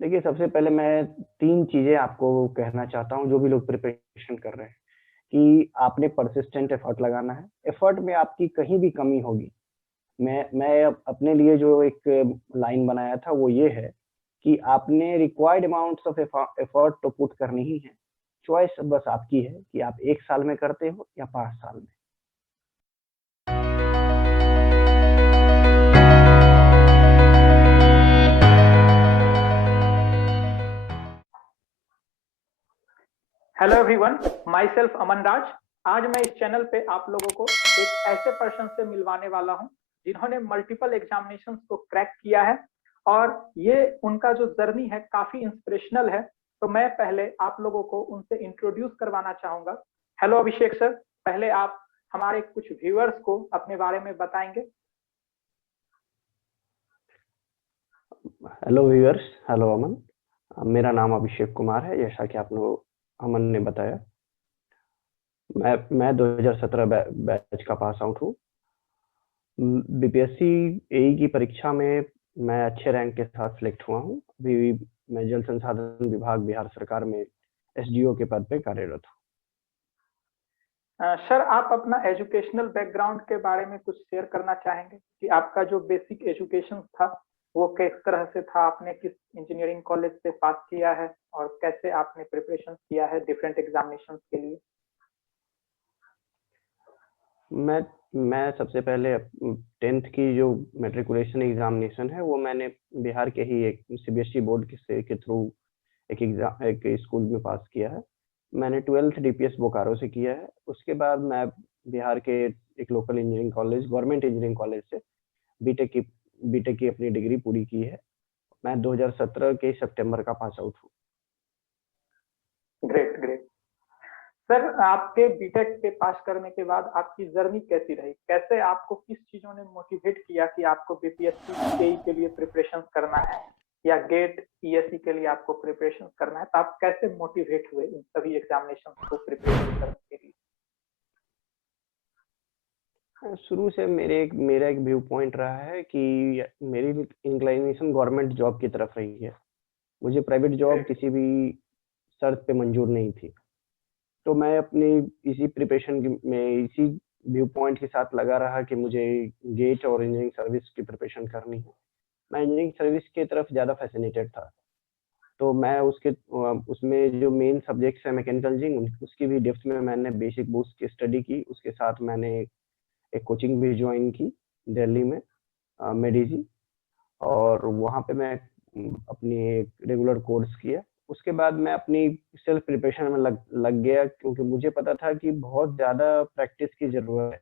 देखिए, सबसे पहले मैं 3 चीज़ें आपको कहना चाहता हूँ, जो भी लोग प्रिपरेशन कर रहे हैं, कि आपने पर्सिस्टेंट एफर्ट लगाना है। एफर्ट में आपकी कहीं भी कमी होगी, मैं अपने लिए जो एक लाइन बनाया था, वो ये है कि आपने रिक्वायर्ड अमाउंट्स ऑफ एफर्ट तो पुट करनी ही है। चॉइस बस आपकी है कि आप 1 साल में करते हो या 5 साल में। हेलो एवरीवन, माई सेल्फ अमन राज। आज मैं इस चैनल पे आप लोगों को एक ऐसे पर्सन से मिलवाने वाला हूं जिन्होंने मल्टीपल एग्जामिनेशंस को क्रैक किया है और ये उनका जो जर्नी है काफी इंस्पिरेशनल है। तो मैं पहले आप लोगों को उनसे इंट्रोड्यूस करवाना चाहूंगा। हेलो अभिषेक सर, पहले आप हमारे कुछ व्यूअर्स को अपने बारे में बताएंगे। हेलो व्यूअर्स, हेलो अमन। मेरा नाम अभिषेक कुमार है, जैसा कि आप लोग अमन ने बताया। मैं 2017 बैच का पास आउट हूँ। बीपीएससी एई की परीक्षा में मैं अच्छे रैंक के साथ सिलेक्ट हुआ हूँ। अभी मैं जल संसाधन विभाग बिहार सरकार में एसडीओ के पद पे कार्यरत हूँ। सर, आप अपना एजुकेशनल बैकग्राउंड के बारे में कुछ शेयर करना चाहेंगे कि आपका जो बेसिक एजुकेशन था वो किस तरह से था, आपने किस इंजीनियरिंग कॉलेज से पास किया है और कैसे आपने प्रिपरेशन किया है डिफरेंट एग्जामिनेशन के लिए। मैं मैं सबसे पहले 10th की जो मैट्रिकुलेशन एग्जामिनेशन है, वो मैंने बिहार के ही एक सीबीएसई बोर्ड के थ्रू एक स्कूल में पास किया है। मैंने 12th डीपीएस बोकारो से किया है। उसके बाद मैं बिहार के एक local engineering college, government engineering college से बीटेक की अपनी डिग्री पूरी की है। मैं 2017 के सितंबर का पास आउट हूँ। Great great. सर, आपके बीटेक के पास करने के बाद आपकी जर्नी कैसी रही, कैसे आपको किस चीजों ने मोटिवेट किया कि आपको बीपीएससी एई के लिए प्रिपरेशन करना है या गेट ईएससी के लिए आपको प्रिपरेशन करना है, तो आप कैसे मोटिवेट हुए इन सभी एग्जामिनेशन को प्रिपरेशन करने के लिए। शुरू से मेरा एक व्यू पॉइंट रहा है कि मेरी इंक्लाइनेशन गवर्नमेंट जॉब की तरफ रही है। मुझे प्राइवेट जॉब ग्रेट। किसी भी शर्त पे मंजूर नहीं थी। तो मैं अपनी इसी में इसी व्यू पॉइंट के साथ लगा रहा कि मुझे गेट और इंजीनियरिंग सर्विस की प्रिपरेशन करनी है। मैं इंजीनियरिंग सर्विस की तरफ ज़्यादा फैसिनेटेड था। तो मैं उसमें जो मेन सब्जेक्ट्स है मैकेनिकल इंजीनियरिंग, उसकी भी डेप्थ में मैंने बेसिक बुक्स की स्टडी की। उसके साथ मैंने एक कोचिंग भी ज्वाइन की दिल्ली में, मेडिजी। और वहाँ पे मैं अपनी एक रेगुलर कोर्स किया। उसके बाद मैं अपनी सेल्फ प्रिपरेशन में लग गया, क्योंकि मुझे पता था कि बहुत ज़्यादा प्रैक्टिस की ज़रूरत है।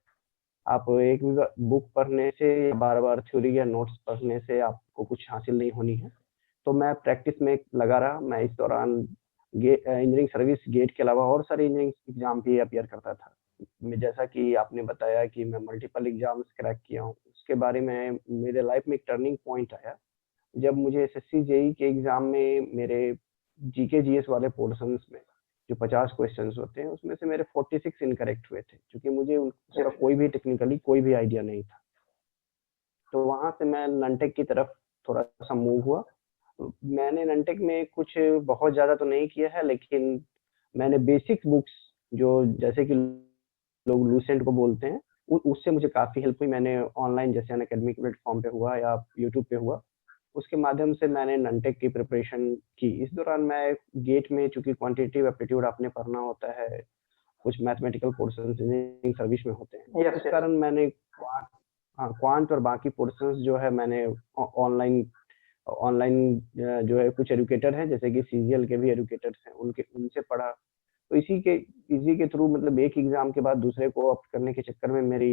आप एक भी बुक पढ़ने से या बार-बार थ्योरी या नोट्स पढ़ने से आपको कुछ हासिल नहीं होनी है। तो मैं प्रैक्टिस में लगा रहा। मैं इस दौरान इंजीनियरिंग सर्विस गेट के अलावा और सारे इंजीनियरिंग एग्ज़ाम भी अपीयर करता था। मैं, जैसा कि आपने बताया कि मैं मल्टीपल एग्ज़ाम्स क्रैक किया हूँ, उसके बारे में मेरे लाइफ़ में एक टर्निंग पॉइंट आया, जब मुझे एसएससी जेईई के एग्ज़ाम में मेरे जीके जीएस वाले पोर्शंस में जो 50 क्वेश्चंस होते हैं, उसमें से मेरे 46 इनकरेक्ट हुए थे, क्योंकि मुझे उसका कोई भी टेक्निकली कोई भी आइडिया नहीं था। तो वहाँ से मैं ननटेक की तरफ थोड़ा-सा मूव हुआ। मैंने ननटेक में कुछ बहुत ज़्यादा तो नहीं किया है, लेकिन मैंने बेसिक बुक्स, जो जैसे कि लोग लूसेंट को बोलते हैं, उससे मुझे काफ़ी हेल्प हुई। मैंने ऑनलाइन जैसे अनअकैडमी के प्लेटफ़ॉर्म पे हुआ या यूट्यूब पे हुआ, उसके माध्यम से मैंने ननटेक की प्रिपरेशन की। इस दौरान मैं गेट में, चूँकि क्वांटिटेटिव एप्टीट्यूड आपने पढ़ना होता है, कुछ मैथमेटिकल पोर्शंस इंजीनियरिंग सर्विस में होते हैं। यस इस यस। कारण मैंने क्वांट और बाकी पोर्शंस जो है मैंने ऑनलाइन ऑनलाइन जो है कुछ एजुकेटर हैं, जैसे कि सीजीएल के भी एजुकेटर्स हैं, उनके उनसे पढ़ा। तो इसी के थ्रू, मतलब एक एग्ज़ाम के बाद दूसरे को ऑप्ट करने के चक्कर में मेरे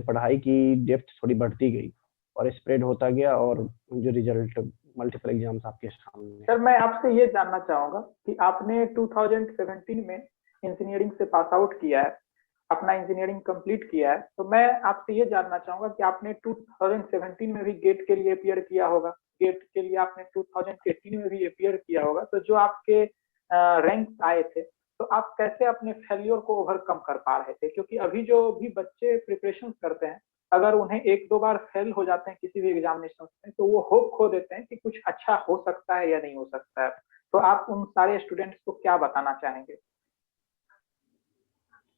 पढ़ाई की डेप्थ थोड़ी बढ़ती गई और स्प्रेड होता गया, और जो रिजल्ट मल्टीपल एग्जाम्स आपके सामने सर, हैं। मैं आपसे ये जानना चाहूंगा कि आपने 2017 में इंजीनियरिंग से पास आउट किया है, अपना इंजीनियरिंग कंप्लीट किया है, तो मैं आपसे ये जानना चाहूंगा कि आपने 2017 में भी गेट के लिए अपियर किया होगा, गेट के लिए आपने 2018 में भी अपियर किया होगा, तो जो आपके रैंक आए थे, तो आप कैसे अपने फेल्योर को ओवरकम कर पा रहे थे, क्योंकि अभी जो भी बच्चे प्रिपरेशन करते हैं, अगर उन्हें 1-2 बार फेल हो जाते हैं किसी भी एग्जामिनेशन में, तो वो होप खो देते हैं कि कुछ अच्छा हो सकता है या नहीं हो सकता है। तो आप उन सारे स्टूडेंट्स को क्या बताना चाहेंगे?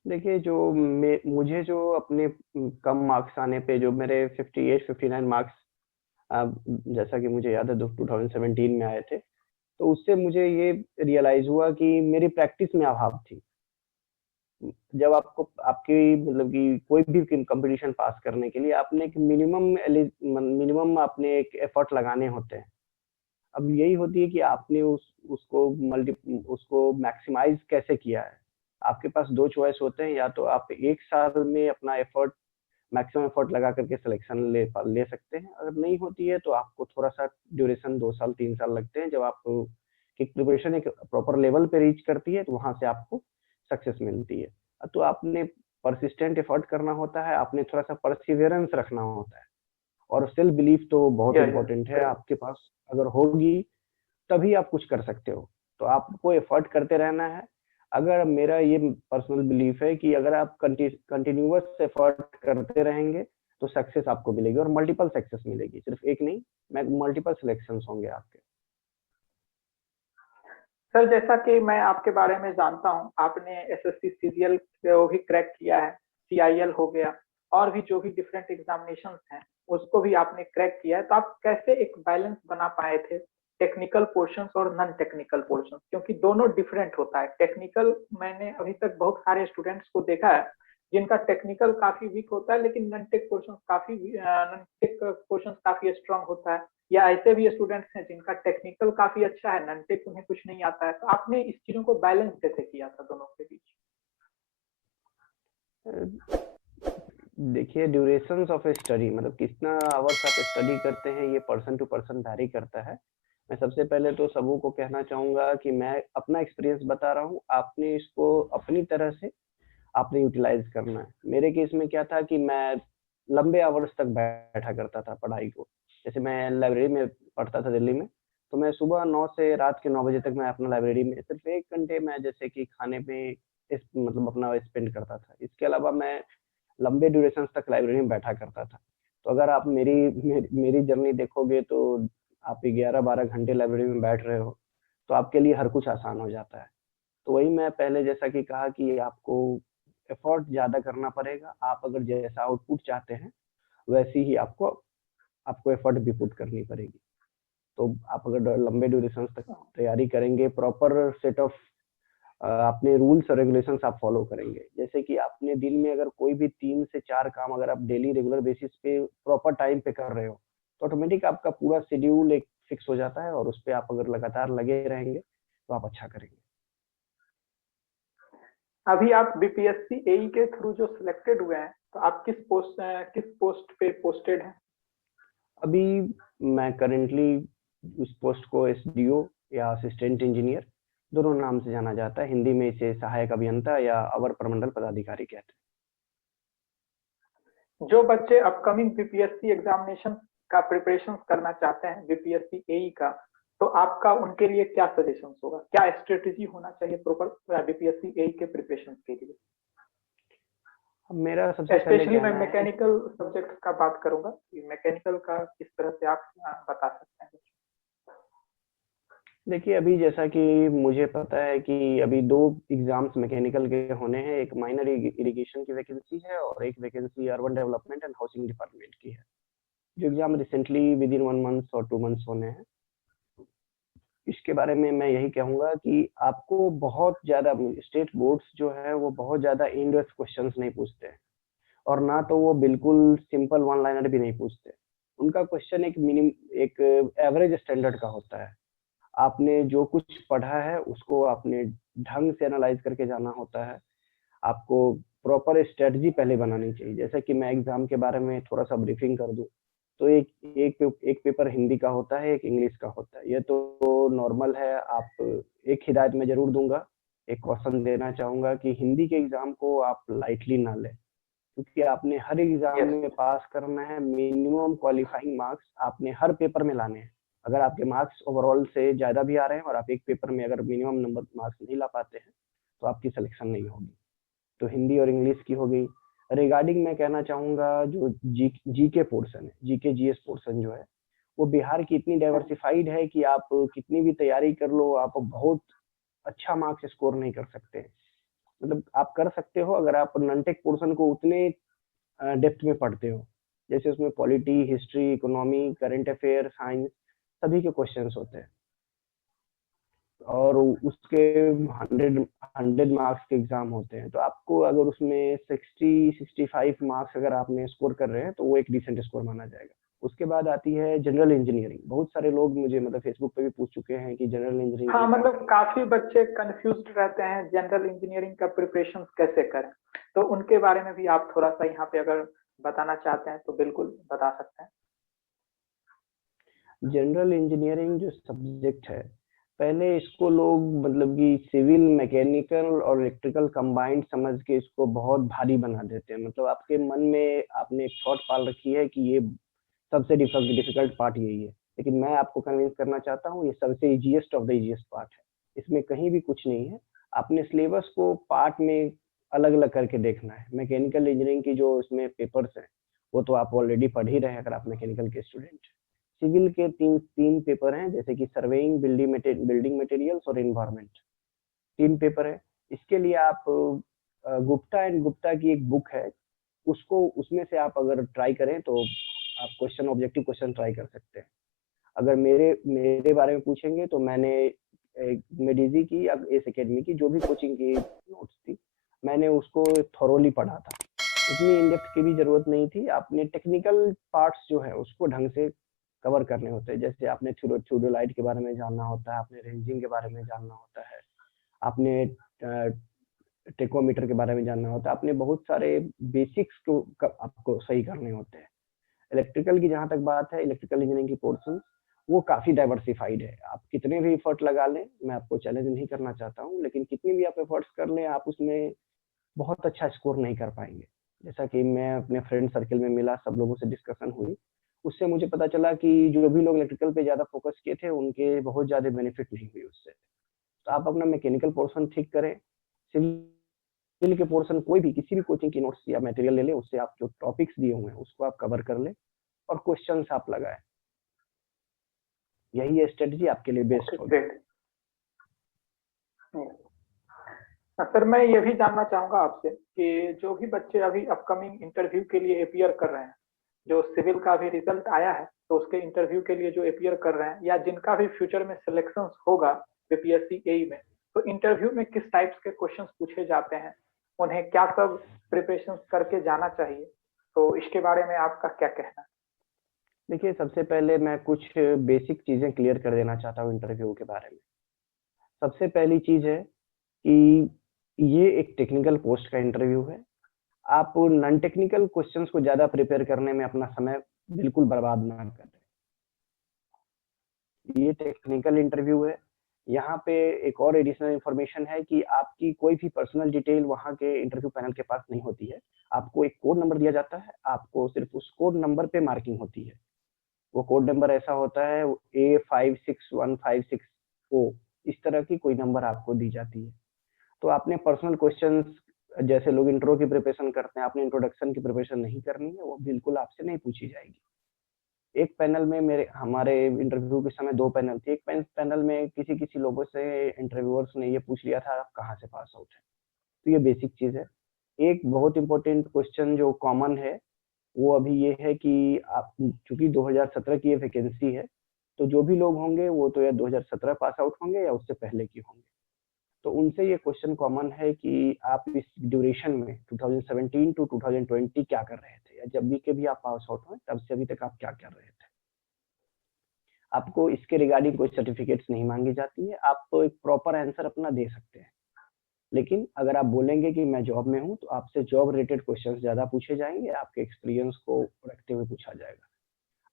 देखिए, जो मुझे जो अपने कम मार्क्स आने पे जो मेरे 58-59 मार्क्स, जैसा कि मुझे याद है 2017 में आए थे, तो उससे मुझे ये रियलाइज़ हुआ कि मेरी प्रैक्टिस में अभाव थी। जब आपको आपकी मतलब कि कोई भी कंपटीशन पास करने के लिए आपने एक मिनिमम आपने एक एफर्ट लगाने होते हैं। अब यही होती है कि आपने उसको मैक्सिमाइज़ कैसे किया है। आपके पास 2 चॉइस होते हैं, या तो आप 1 साल में अपना मैक्सिमम एफर्ट लगा करके सिलेक्शन ले सकते हैं। अगर नहीं होती है तो आपको थोड़ा-सा ड्यूरेशन 2 साल 3 साल लगते हैं। जब आप की प्रिपरेशन एक प्रॉपर लेवल पे रीच करती है, तो वहाँ से आपको सक्सेस मिलती है। तो आपने परसिस्टेंट एफर्ट करना होता है, आपने थोड़ा-सा परसिवियरेंस रखना होता है, और सेल्फ बिलीफ तो बहुत या इम्पोर्टेंट है। आपके पास अगर होगी, तभी आप कुछ कर सकते हो। तो आपको एफर्ट करते रहना है। अगर मेरा ये पर्सनल बिलीफ है कि अगर आप कंटिन्यूअस एफर्ट करते रहेंगे, तो सक्सेस आपको मिलेगी, और मल्टीपल सक्सेस मिलेगी। सिर्फ एक नहीं, मैं मल्टीपल सिलेक्शंस होंगे आपके। सर, जैसा कि मैं आपके बारे में जानता हूँ, आपने एसएससी सीजीएल वो भी क्रैक किया है, सीआईएल हो गया, और भी जो भी डिफरेंट एग्जामिनेशंस हैं, उसको भी आपने क्रैक किया है। तो आप कैसे एक बैलेंस बना पाए थे टेक्निकल पोर्शंस और नॉन टेक्निकल पोर्शंस? क्योंकि दोनों डिफरेंट होता है। टेक्निकल, मैंने अभी तक बहुत सारे स्टूडेंट्स को देखा है जिनका टेक्निकल काफी वीक होता है, लेकिन नॉन टेक पोर्शंस काफी स्ट्रांग होता है। या ऐसे भी स्टूडेंट्स हैं जिनका टेक्निकल काफी अच्छा है, नॉन टेक उन्हें कुछ नहीं आता है। तो आपने इस चीजों को बैलेंस कैसे किया था दोनों के बीच? देखिए, ड्यूरेशंस ऑफ स्टडी मतलब कितना आवर्स आप स्टडी करते हैं, ये पर्सन टू पर्सन वैरी करता है। मैं सबसे पहले तो सबों को कहना चाहूँगा कि मैं अपना एक्सपीरियंस बता रहा हूँ, आपने इसको अपनी तरह से आपने यूटिलाइज़ करना है। मेरे केस में क्या था कि मैं लंबे आवर्स तक बैठा करता था पढ़ाई को। जैसे मैं लाइब्रेरी में पढ़ता था दिल्ली में, तो मैं सुबह 9 से रात के 9 बजे तक मैं अपना लाइब्रेरी में सिर्फ़ 1 घंटे मैं जैसे कि खाने में इस मतलब अपना स्पेंड करता था। इसके अलावा मैं लंबे ड्यूरेशंस तक लाइब्रेरी में बैठा करता था। तो अगर आप मेरी जर्नी देखोगे, तो आप 11-12 घंटे लाइब्रेरी में बैठ रहे हो, तो आपके लिए हर कुछ आसान हो जाता है। तो वही मैं पहले जैसा कि कहा कि आपको एफर्ट ज़्यादा करना पड़ेगा। आप अगर जैसा आउटपुट चाहते हैं, वैसी ही आपको आपको एफर्ट भी पुट करनी पड़ेगी। तो आप अगर लंबे ड्यूरेशंस तक तैयारी करेंगे, प्रॉपर सेट ऑफ अपने रूल्स और रेगुलेशंस आप फॉलो करेंगे। जैसे कि आपने दिन में अगर कोई भी 3 से 4 काम अगर आप डेली रेगुलर बेसिस पे प्रॉपर टाइम पे कर रहे हो, तो ऑटोमेटिक आपका पूरा शेड्यूल एक फिक्स हो जाता है, और उस पे आप अगर लगातार लगे रहेंगे, तो आप अच्छा करेंगे। अभी आप बीपीएससी एई के थ्रू जो सिलेक्टेड हुए हैं, तो आप किस पोस्ट पे पोस्टेड हैं? अभी मैं करंटली उस पोस्ट को एसडीओ या असिस्टेंट इंजीनियर, दोनों नाम से जाना जाता है। हिंदी में इसे सहायक अभियंता या अवर प्रमंडल पदाधिकारी कहते हैं। जो बच्चे अपकमिंग बीपीएससी एग्जामिनेशन का प्रिपरेशन करना चाहते हैं, बीपीएससी एई का, तो आपका उनके लिए क्या सजेशन होगा? क्या स्ट्रेटेजी होना चाहिए प्रॉपर बीपीएससी एई के प्रिपरेशन के लिए? अब मेरा सबसे पहले स्पेशली मैं कहना है, मैकेनिकल सब्जेक्ट का बात करूंगा कि मैकेनिकल का किस तरह से आप बता सकते हैं? देखिए अभी जैसा कि मुझे पता है कि अभी 2 एग्ज़ाम्स मैकेनिकल के होने हैं, एक माइनर इरिगेशन की वैकेंसी है, और एक vacancy urban development and housing department की है। जो एग्ज़ाम रिसेंटली विदिन 1 मंथ और 2 मंथ्स होने हैं। इसके बारे में मैं यही कहूँगा कि आपको बहुत ज़्यादा स्टेट बोर्ड्स जो है वो बहुत ज़्यादा इन डेप्थ क्वेश्चंस नहीं पूछते हैं, और ना तो वो बिल्कुल सिंपल वन लाइनर भी नहीं पूछते। उनका क्वेश्चन एक एवरेज स्टैंडर्ड का होता है। आपने जो कुछ पढ़ा है उसको आपने ढंग से एनालाइज़ करके जाना होता है। आपको प्रॉपर स्ट्रैटेजी पहले बनानी चाहिए। जैसे कि मैं एग्ज़ाम के बारे में थोड़ा-सा ब्रीफिंग कर दूँ, तो एक पेपर हिंदी का होता है, एक इंग्लिश का होता है। ये तो नॉर्मल है। आप एक हिदायत मैं ज़रूर दूँगा, एक कॉशन देना चाहूँगा कि हिंदी के एग्ज़ाम को आप लाइटली ना लें, क्योंकि आपने हर एग्ज़ाम यस। में पास करना है। मिनिमम क्वालिफाइंग मार्क्स आपने हर पेपर में लाने हैं। अगर आपके मार्क्स ओवरऑल से ज़्यादा भी आ रहे हैं, और आप एक पेपर में अगर मिनिमम नंबर मार्क्स नहीं ला पाते हैं, तो आपकी सिलेक्शन नहीं होगी। तो हिंदी और इंग्लिश की हो गई। रिगार्डिंग मैं कहना चाहूँगा जो जीके पोर्शन है, जीके जीएस पोर्शन जो है, वो बिहार की इतनी डाइवर्सिफाइड है कि आप कितनी भी तैयारी कर लो, आप बहुत अच्छा मार्क्स स्कोर नहीं कर सकते। मतलब आप कर सकते हो अगर आप नॉन-टेक पोर्शन को उतने डेप्थ में पढ़ते हो। जैसे उसमें polity, history, economy, current affair, science सभी के क्वेश्चंस होते हैं। और उसके 100 मार्क्स के एग्जाम होते हैं, तो आपको अगर उसमें 60-65 मार्क्स अगर आपने स्कोर कर रहे हैं तो वो एक डिसेंट स्कोर माना जाएगा। उसके बाद आती है जनरल इंजीनियरिंग। बहुत सारे लोग मुझे मतलब फेसबुक पे भी पूछ चुके हैं कि जनरल इंजीनियरिंग हाँ, की मतलब काफी बच्चे कंफ्यूज्ड रहते हैं जनरल इंजीनियरिंग का प्रिपरेशन कैसे करें, तो उनके बारे में भी आप थोड़ा सा यहाँ पे अगर बताना चाहते हैं तो बिल्कुल बता सकते हैं। जनरल इंजीनियरिंग जो सब्जेक्ट है, पहले इसको लोग मतलब कि सिविल, मैकेनिकल और इलेक्ट्रिकल कंबाइंड समझ के इसको बहुत भारी बना देते हैं। मतलब आपके मन में आपने एक थॉट पाल रखी है कि ये सबसे डिफिकल्ट पार्ट यही है, लेकिन मैं आपको कन्विंस करना चाहता हूँ ये सबसे easiest of the easiest part है। इसमें कहीं भी कुछ नहीं है। आपने सिलेबस को पार्ट में अलग अलग करके देखना है। मैकेनिकल इंजीनियरिंग की जो इसमें पेपर्स हैं वो तो आप ऑलरेडी पढ़ ही रहे हैं अगर आप मैकेनिकल के स्टूडेंट हैं। सिविल के तीन तीन पेपर हैं, जैसे कि सर्वेइंग, बिल्डिंग मटेरियल्स और इन्वायरमेंट, तीन पेपर है। इसके लिए आप गुप्ता एंड गुप्ता की एक बुक है, उसको उसमें से आप अगर ट्राई करें तो आप क्वेश्चन, ऑब्जेक्टिव क्वेश्चन ट्राई कर सकते हैं। अगर मेरे मेरे बारे में पूछेंगे तो मैंने मेडिजी की या एस एकेडमी की जो भी कोचिंग की नोट्स थी, मैंने उसको थॉरोली पढ़ा था। उतनी इन डेप्थ की भी जरूरत नहीं थी। आपने टेक्निकल पार्ट्स जो है उसको ढंग से कवर करने होते हैं। जैसे आपने थ्योडोलाइट के बारे में जानना होता है, आपने रेंजिंग के बारे में जानना होता है, आपने टेकोमीटर के बारे में जानना होता है, आपने बहुत सारे बेसिक्स को आपको सही करने होते हैं। इलेक्ट्रिकल की जहाँ तक बात है, इलेक्ट्रिकल इंजीनियरिंग की पोर्शन वो काफ़ी डाइवर्सिफाइड है। आप कितने भी एफर्ट लगा लें, मैं आपको चैलेंज नहीं करना चाहता हूँ, लेकिन कितनी भी आप एफर्ट्स कर लें, आप उसमें बहुत अच्छा स्कोर नहीं कर पाएँगे। जैसा कि मैं अपने फ्रेंड सर्किल में मिला, सब लोगों से डिस्कशन हुई, उससे मुझे पता चला कि जो भी लोग इलेक्ट्रिकल पे ज़्यादा फोकस किए थे, उनके बहुत ज़्यादा बेनिफिट नहीं हुई उससे। तो आप अपना मैकेनिकल पोर्शन ठीक करें, सिविल के पोर्शन कोई भी किसी भी कोचिंग की नोट्स या मटेरियल ले लें, उससे आप जो टॉपिक्स दिए हुए हैं, उसको आप कवर कर लें और क्वेश्चंस आप लगाएँ। यही स्ट्रेटजी आपके लिए बेस्ट होगी। ग्रेट। सर, मैं ये भी जानना चाहूंगा आपसे कि जो भी बच्चे अभी अपकमिंग इंटरव्यू के लिए अपियर कर रहे हैं, जो सिविल का भी रिजल्ट आया है तो उसके इंटरव्यू के लिए जो अपियर कर रहे हैं या जिनका भी फ्यूचर में सिलेक्शन होगा बीपीएससी एई में, तो इंटरव्यू में किस टाइप्स के क्वेश्चंस पूछे जाते हैं, उन्हें क्या सब प्रिपरेशन करके जाना चाहिए, तो इसके बारे में आपका क्या कहना है? देखिए, सबसे पहले मैं कुछ बेसिक चीज़ें क्लियर कर देना चाहता हूँ इंटरव्यू के बारे में। सबसे पहली चीज़ है कि ये एक टेक्निकल पोस्ट का इंटरव्यू है। आप नॉन टेक्निकल क्वेश्चंस को ज़्यादा प्रिपेयर करने में अपना समय बिल्कुल बर्बाद ना करें। ये टेक्निकल इंटरव्यू है। यहाँ पे एक और एडिशनल इन्फॉर्मेशन है कि आपकी कोई भी पर्सनल डिटेल वहाँ के इंटरव्यू पैनल के पास नहीं होती है। आपको एक कोड नंबर दिया जाता है, आपको सिर्फ उस कोड नंबर पे मार्किंग होती है। वो कोड नंबर ऐसा होता है A56156O, इस तरह की कोई नंबर आपको दी जाती है। तो आपने पर्सनल क्वेश्चंस, जैसे लोग इंट्रो की प्रिपरेशन करते हैं, आपने इंट्रोडक्शन की प्रिपरेशन नहीं करनी है, वो बिल्कुल आपसे नहीं पूछी जाएगी। एक पैनल में हमारे इंटरव्यू के समय 2 पैनल थे। एक पैनल में किसी लोगों से इंटरव्यूअर्स ने ये पूछ लिया था आप कहाँ से पास आउट हैं। तो ये बेसिक चीज़ है। एक बहुत इंपॉर्टेंट क्वेश्चन जो कॉमन है वो अभी ये है कि आप, चूँकि 2017 की ये वैकेंसी है, तो जो भी लोग होंगे वो तो या 2017 पास आउट होंगे या उससे पहले के होंगे। तो उनसे ये क्वेश्चन कॉमन है कि आप इस ड्यूरेशन में 2017 टू 2020 क्या कर रहे थे, या जब भी के भी आप पास आउट हुए तब से अभी तक आप क्या कर रहे थे। आपको इसके रिगार्डिंग कोई सर्टिफिकेट्स नहीं मांगी जाती है। आप तो एक प्रॉपर आंसर अपना दे सकते हैं। लेकिन अगर आप बोलेंगे कि मैं जॉब में हूँ, तो आपसे जॉब रिलेटेड क्वेश्चंस ज़्यादा पूछे जाएँगे, आपके एक्सपीरियंस को रखते हुए पूछा जाएगा।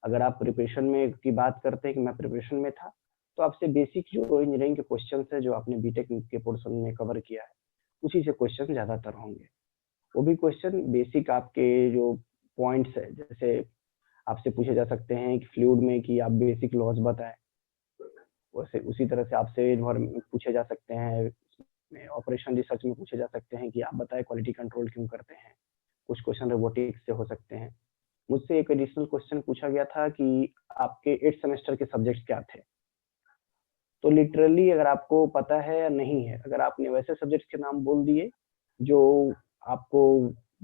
अगर आप प्रिपरेशन में की बात करते हैं कि मैं प्रिपरेशन में था, तो आपसे बेसिक जो इंजीनियरिंग के क्वेश्चंस हैं, जो आपने बीटेक के पोर्शन में कवर किया है, उसी से क्वेश्चन ज़्यादातर होंगे। वो भी क्वेश्चन बेसिक आपके जो पॉइंट्स हैं, जैसे आपसे पूछे जा सकते हैं कि फ्लूइड में कि आप बेसिक लॉज बताएँ। वैसे उसी तरह से आपसे इन्वायरमेंट पूछे जा सकते हैं, ऑपरेशन रिसर्च में पूछे जा सकते हैं कि आप बताएँ क्वालिटी कंट्रोल क्यों करते हैं? कुछ क्वेश्चन रोबोटिक्स से हो सकते हैं। मुझसे एक एडिशनल क्वेश्चन पूछा गया था कि आपके 8th सेमेस्टर के सब्जेक्ट्स क्या थे? तो लिटरली अगर आपको पता है या नहीं है, अगर आपने वैसे सब्जेक्ट्स के नाम बोल दिए जो आपको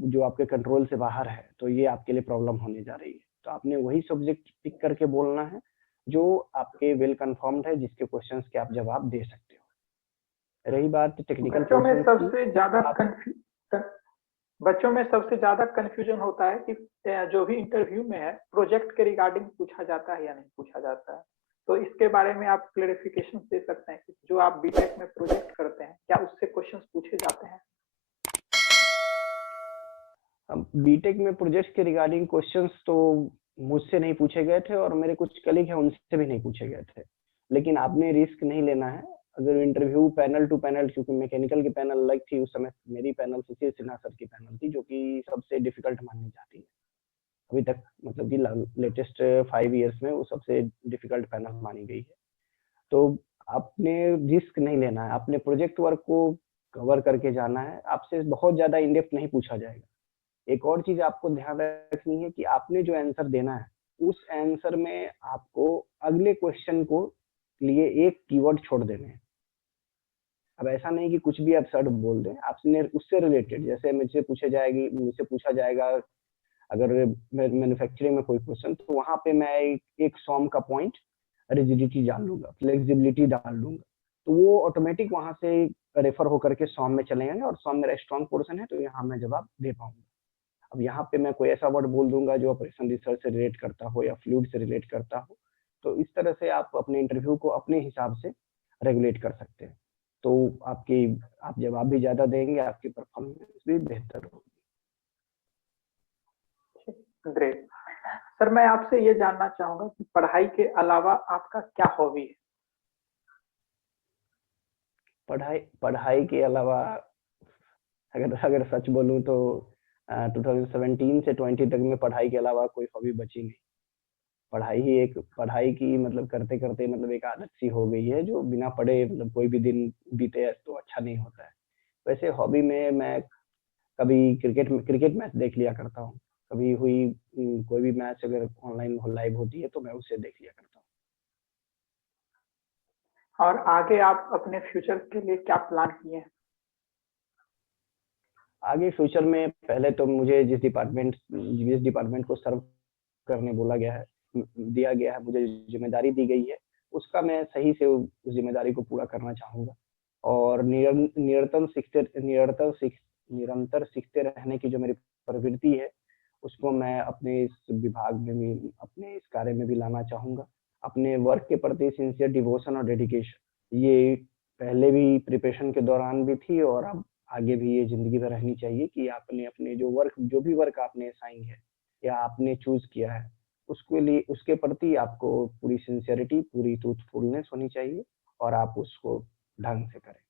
जो आपके कंट्रोल से बाहर है, तो ये आपके लिए प्रॉब्लम होने जा रही है। तो आपने वही सब्जेक्ट पिक करके बोलना है जो आपके वेल कन्फर्म्ड है, जिसके क्वेश्चंस के आप जवाब दे सकते हो। रही बात टेक्निकल बच्चों में पोर्शंस की, सबसे ज्यादा आप बच्चों में सबसे ज्यादा कंफ्यूजन होता है कि जो भी इंटरव्यू में है प्रोजेक्ट के रिगार्डिंग पूछा जाता है या नहीं पूछा जाता है। तो इसके बारे में आप क्लेरिफिकेशन दे सकते हैं कि जो आप बीटेक में प्रोजेक्ट करते हैं क्या उससे क्वेश्चंस पूछे जाते हैं? बीटेक में प्रोजेक्ट्स के रिगार्डिंग क्वेश्चंस तो मुझसे नहीं पूछे गए थे और मेरे कुछ कलीग हैं उनसे भी नहीं पूछे गए थे। लेकिन आपने रिस्क नहीं लेना है। अगर इंटरव्यू पैनल टू पैनल, क्योंकि मैकेनिकल की पैनल अलग थी उस समय, मेरी पैनल सुशील सिन्हा सर की पैनल थी जो कि सबसे डिफिकल्ट मानी जाती है अभी तक, मतलब कि लेटेस्ट 5 इयर्स में वो सबसे डिफिकल्ट पैनल मानी गई है। तो आपने रिस्क नहीं लेना है, आपने प्रोजेक्ट वर्क को कवर करके जाना है, आपसे बहुत ज्यादा इन डेप्थ नहीं पूछा जाएगा। एक और चीज आपको ध्यान रखनी है कि आपने जो आंसर देना है उस आंसर में आपको अगले क्वेश्चन को लिए एक कीवर्ड छोड़ देने हैं। अब ऐसा नहीं कि कुछ भी absurd बोल दें, आपने उससे रिलेटेड, जैसे मुझसे पूछा जाएगा अगर मैन्युफैक्चरिंग में कोई क्वेश्चन, तो वहां पे मैं एक सॉम का पॉइंट रिजिडिटी डाल लूंगा, फ्लेक्सिबिलिटी डाल दूंगा, तो वो ऑटोमेटिक वहां से रेफर होकर के सॉम में चले जाएंगे और सॉम मेरा स्ट्रॉन्ग पोर्शन है, तो यहाँ मैं जवाब दे पाऊंगा। अब यहाँ पे मैं कोई ऐसा वर्ड बोल दूंगा जो ऑपरेशन रिसर्च से रिलेट करता हो या फ्लूइड से रिलेट करता हो, तो इस तरह से आप अपने इंटरव्यू को अपने हिसाब से रेगुलेट कर सकते हैं। तो आप जवाब भी ज्यादा देंगे, आपकी परफॉर्मेंस भी बेहतर होगी। ग्रेट सर, मैं आपसे ये जानना चाहूंगा कि पढ़ाई के अलावा आपका क्या हॉबी है? पढ़ाई के अलावा अगर अगर सच बोलूं तो 2017 से 20 तक में पढ़ाई के अलावा कोई हॉबी बची नहीं। पढ़ाई की मतलब करते करते मतलब एक आदत सी हो गई है, जो बिना पढ़े मतलब कोई भी दिन बीते तो अच्छा नहीं होता है। वैसे हॉबी में मैं कभी क्रिकेट मैच देख लिया करता हूँ, कभी कोई भी मैच अगर ऑनलाइन लाइव होती है तो मैं उसे देख लिया करता हूँ। और आगे आप अपने फ्यूचर के लिए क्या प्लान किए हैं? आगे फ्यूचर में पहले तो मुझे जिस डिपार्टमेंट को सर्व करने दिया गया है, मुझे जिम्मेदारी दी गई है, उसका मैं सही से उस जिम्मेदारी को पूरा करना चाहूंगा और निरंतर सीखते रहने की जो मेरी प्रवृत्ति है, उसको मैं अपने इस विभाग में भी, अपने इस कार्य में भी लाना चाहूंगा। अपने वर्क के प्रति सिंसियर डिवोशन और डेडिकेशन, ये पहले भी प्रिपरेशन के दौरान भी थी और अब आगे भी ये जिंदगी भर रहनी चाहिए कि आपने अपने जो भी वर्क आपने असाइन है या आपने चूज किया है, उसके प्रति आपको पूरी सिंसियरिटी, पूरी ट्रूथफुलनेस होनी चाहिए और आप उसको ढंग से करें।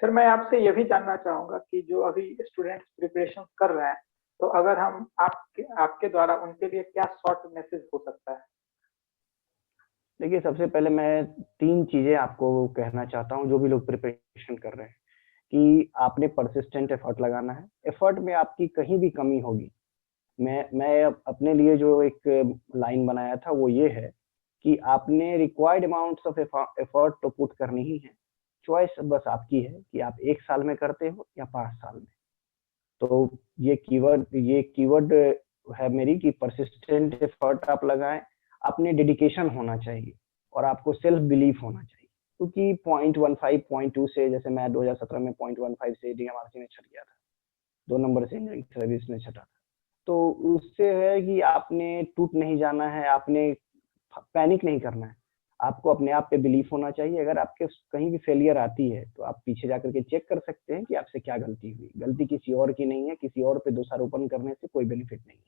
सर, मैं आपसे ये भी जानना चाहूंगा कि जो अभी स्टूडेंट्स प्रिपरेशन कर रहे हैं, तो अगर हम आपके द्वारा उनके लिए क्या शॉर्ट मैसेज हो सकता है? देखिए, सबसे पहले मैं 3 चीजें आपको कहना चाहता हूँ, जो भी लोग प्रिपरेशन कर रहे हैं, कि आपने परसिस्टेंट एफर्ट लगाना है। एफर्ट में आपकी कहीं भी कमी होगी, मैं अपने लिए जो एक लाइन बनाया था वो ये है कि आपने रिक्वायर्ड अमाउंट्स ऑफ एफर्ट तो पुट करनी ही है। चॉइस बस आपकी है कि आप 1 साल में करते हो या 5 साल में। तो ये कीवर्ड है मेरी कि परसिस्टेंट एफर्ट आप लगाएं। अपने डेडिकेशन होना चाहिए और आपको सेल्फ बिलीफ होना चाहिए, क्योंकि 0.15 0.2 से, जैसे मैं 2017 में 0.15 से डीएमआरसी में छट गया था, 2 नंबर से इंजीनियरिंग सर्विस में छटा था। तो उससे है कि आपने टूट नहीं जाना है, आपने पैनिक नहीं करना है, आपको अपने आप पे बिलीफ होना चाहिए। अगर आपके कहीं भी फेलियर आती है तो आप पीछे जाकर के चेक कर सकते हैं कि आपसे क्या गलती हुई। गलती किसी और की नहीं है, किसी और पे दोषारोपण करने से कोई बेनिफिट नहीं है।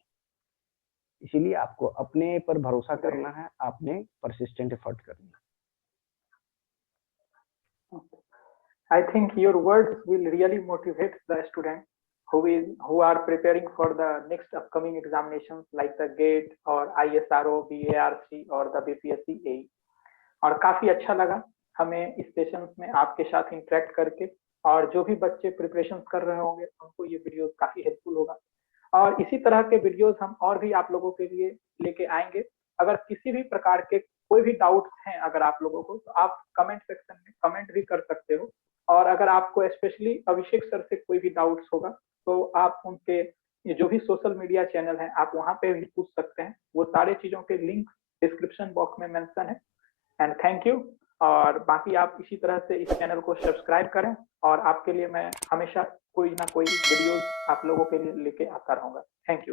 इसीलिए आपको अपने पर भरोसा करना है, आपने परसिस्टेंट एफर्ट करनी है। I think your words will really motivate the student who are preparing for the next upcoming examinations like the GATE or ISRO, BARC और the BPSC AE। और काफी अच्छा लगा हमें इस सेशंस में आपके साथ इंटरेक्ट करके। और जो भी बच्चे प्रिपरेशन कर रहे होंगे उनको ये वीडियो काफी हेल्पफुल होगा। और इसी तरह के वीडियोस हम और भी आप लोगों के लिए लेके आएंगे। अगर किसी भी प्रकार के कोई भी डाउट्स हैं अगर आप लोगों को, तो आप कमेंट सेक्शन में कमेंट भी कर सकते हो। और अगर आपको स्पेशली अभिषेक सर से कोई भी डाउट्स होगा तो आप उनके ये जो भी सोशल मीडिया चैनल है आप वहां पे भी पूछ सकते हैं। वो सारे चीजों के लिंक डिस्क्रिप्शन बॉक्स में मेंशन है। And thank you. और बाकी आप इसी तरह से इस चैनल को सब्सक्राइब करें और आपके लिए मैं हमेशा कोई ना कोई वीडियोस आप लोगों के लिए लेके आता रहूंगा। Thank you.